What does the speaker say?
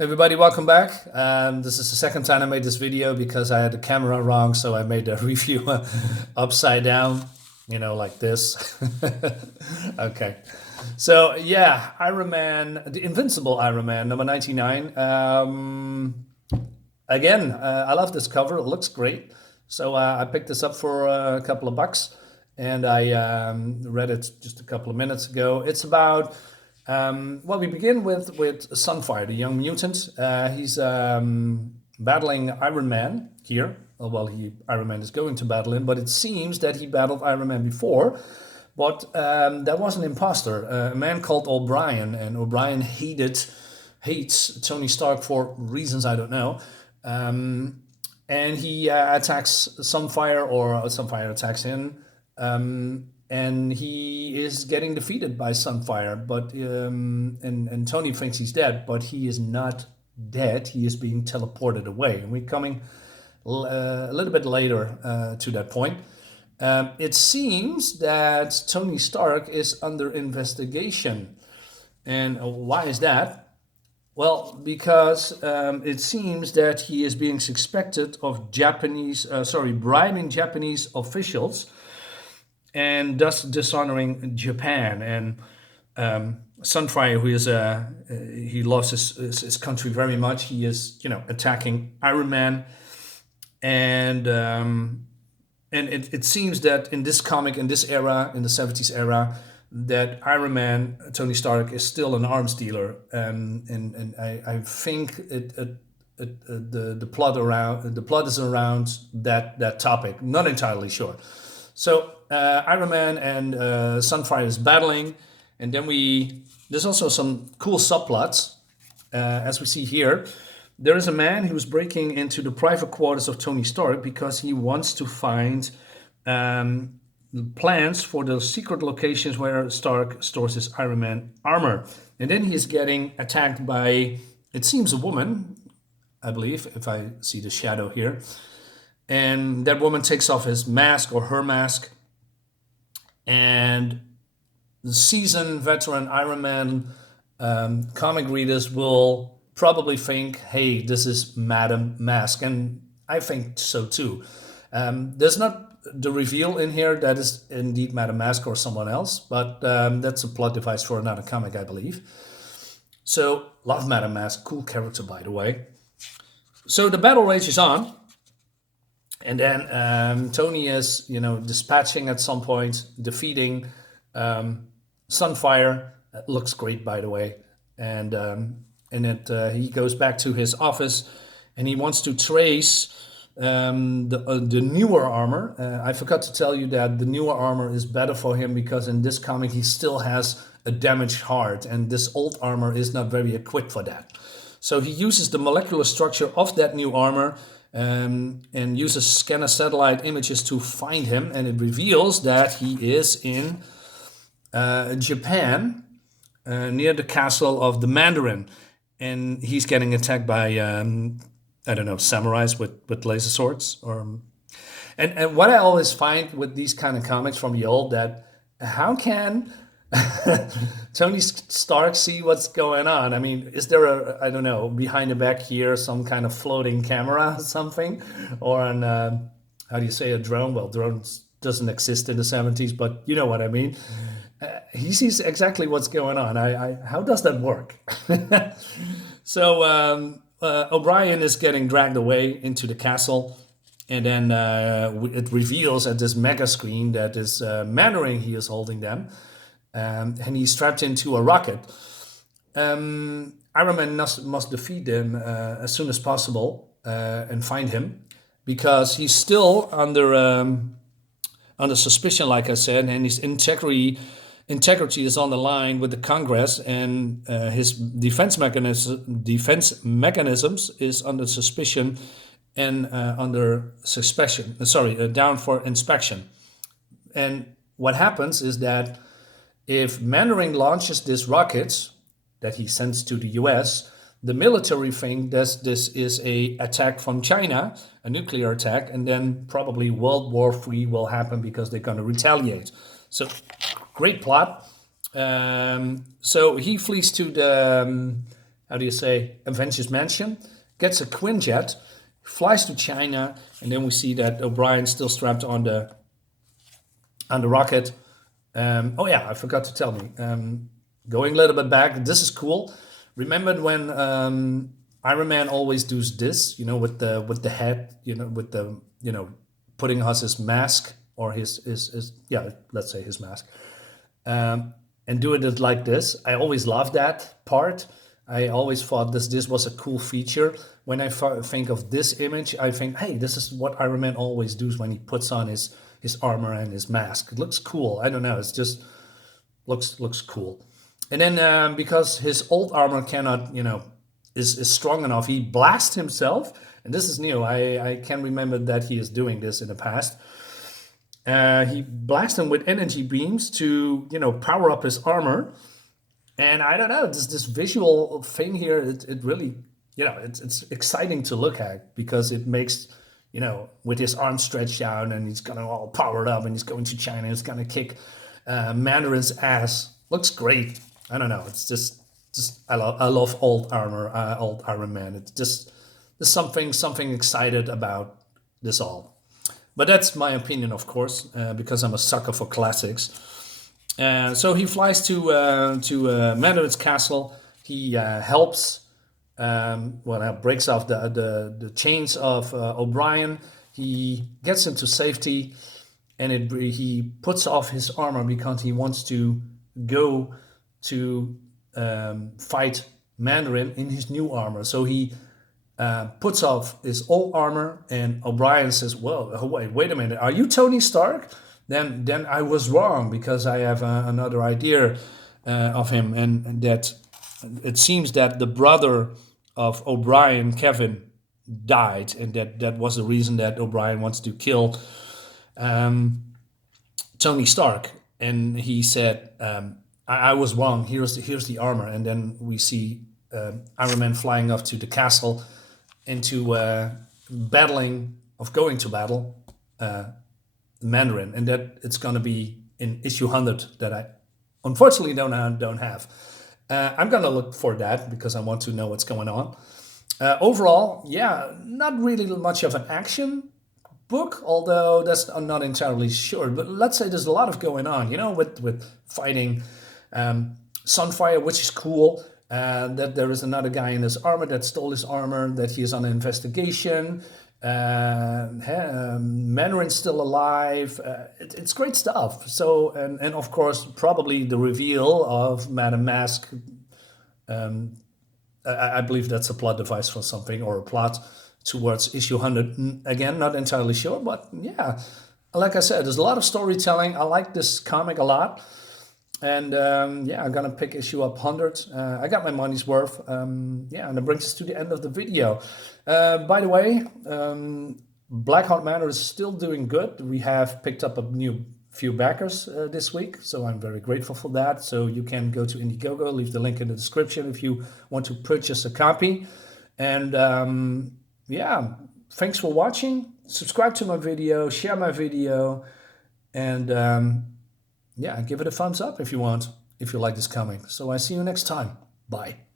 Everybody, welcome back. This is the second time I made this video because I had the camera wrong, so I made the review upside down, like this. Okay. So yeah, Iron Man, the Invincible Iron Man, number 99. Again, I love this cover. It looks great. So I picked this up for a couple of bucks, and I read it just a couple of minutes ago. It's about we begin with Sunfire, the young mutant. He's battling Iron Man here. Iron Man is going to battle him, but it seems that he battled Iron Man before. But that was an imposter, a man called O'Brien, and O'Brien hates Tony Stark for reasons I don't know. And he attacks Sunfire, or Sunfire attacks him. And he is getting defeated by Sunfire, but and Tony thinks he's dead, but he is not dead. He is being teleported away, and we're coming a little bit later to that point. It seems that Tony Stark is under investigation, and why is that? Well, because it seems that he is being suspected of bribing Japanese officials, and thus dishonoring Japan. And Sunfire, who is he loves his country very much. He is attacking Iron Man, and it seems that in this comic, in this era, in the 70s era, that Iron Man, Tony Stark, is still an arms dealer, and I think the plot is around that topic. Not entirely sure. So Iron Man and Sunfire is battling, and then there's also some cool subplots, as we see here. There is a man who's breaking into the private quarters of Tony Stark because he wants to find plans for the secret locations where Stark stores his Iron Man armor. And then he is getting attacked by, it seems, a woman, I believe, if I see the shadow here. And that woman takes off his mask, or her mask, and the seasoned veteran Iron Man comic readers will probably think, hey, this is Madame Mask, and I think so too. There's not the reveal in here that is indeed Madame Mask or someone else, but that's a plot device for another comic, I believe. So, love Madame Mask, cool character, by the way. So the battle rages on. And then Tony is, dispatching at some point, defeating Sunfire. Looks great, by the way. And he goes back to his office, and he wants to trace the newer armor. I forgot to tell you that the newer armor is better for him because in this comic he still has a damaged heart, and this old armor is not very equipped for that. So he uses the molecular structure of that new armor, and uses scanner satellite images to find him, and it reveals that he is in Japan, near the castle of the Mandarin, and he's getting attacked by samurais with laser swords. And what I always find with these kind of comics from the old, that how can Tony Stark see what's going on? I mean, is there behind the back here, some kind of floating camera or something? Or how do you say, a drone? Well, drones doesn't exist in the 70s, but you know what I mean. He sees exactly what's going on. How does that work? So O'Brien is getting dragged away into the castle, and then it reveals at this mega screen that is Mandarin he is holding them. And he's strapped into a rocket. Iron Man must defeat him as soon as possible and find him, because he's still under suspicion, like I said, and his integrity is on the line with the Congress, and his defense mechanisms is under suspicion and down for inspection. And what happens is that if Mandarin launches this rocket that he sends to the US, the military think that this is a attack from China, a nuclear attack, and then probably World War III will happen because they're going to retaliate. So, great plot. So he flees to the how do you say, Avengers Mansion, gets a Quinjet, flies to China, and then we see that O'Brien's still strapped on the rocket. Oh yeah, I forgot to tell me. Going a little bit back, this is cool. Remember when Iron Man always does this, with the head, with the putting us his mask or his yeah, let's say his mask, and do it like this. I always loved that part. I always thought this was a cool feature. When I think of this image, I think, hey, this is what Iron Man always does when he puts on his armor and his mask. It looks cool. I don't know. It's just looks cool. And then because his old armor cannot, is strong enough, he blasts himself. And this is new. I can remember that he is doing this in the past. He blasts him with energy beams to, power up his armor. And I don't know, this visual thing here, it really, it's exciting to look at because it makes, with his arm stretched out and he's gonna all powered up and he's going to China and he's gonna kick Mandarin's ass. Looks great. I don't know. It's just I love old armor, old Iron Man. It's just there's something excited about this all. But that's my opinion, of course, because I'm a sucker for classics. So he flies to Mandarin's castle. He helps, breaks off the chains of O'Brien. He gets him to safety, and he puts off his armor because he wants to go to fight Mandarin in his new armor. So he puts off his old armor, and O'Brien says, "Well, wait a minute. Are you Tony Stark?" Then I was wrong because I have another idea of him, and that it seems that the brother of O'Brien, Kevin, died, and that was the reason that O'Brien wants to kill Tony Stark. And he said, I was wrong. Here's the armor. And then we see Iron Man flying off to the castle into going to battle Mandarin, and that it's going to be in issue 100 that I unfortunately don't have. I'm going to look for that because I want to know what's going on. Overall, yeah, not really much of an action book, although I'm not entirely sure. But let's say there's a lot of going on, with fighting Sunfire, which is cool. That there is another guy in his armor that stole his armor, that he is on an investigation. Mandarin's still alive. It's great stuff. So, and of course, probably the reveal of Madame Mask. I believe that's a plot device for something, or a plot towards issue 100. Again, not entirely sure, but yeah, like I said, there's a lot of storytelling. I like this comic a lot. And I'm gonna pick issue up 100. I got my money's worth. And that brings us to the end of the video. By the way, Blackheart Manor is still doing good. We have picked up a few backers this week, so I'm very grateful for that. So you can go to Indiegogo, leave the link in the description if you want to purchase a copy. And thanks for watching. Subscribe to my video, share my video, and give it a thumbs up if you want, if you like this comic. So I see you next time. Bye.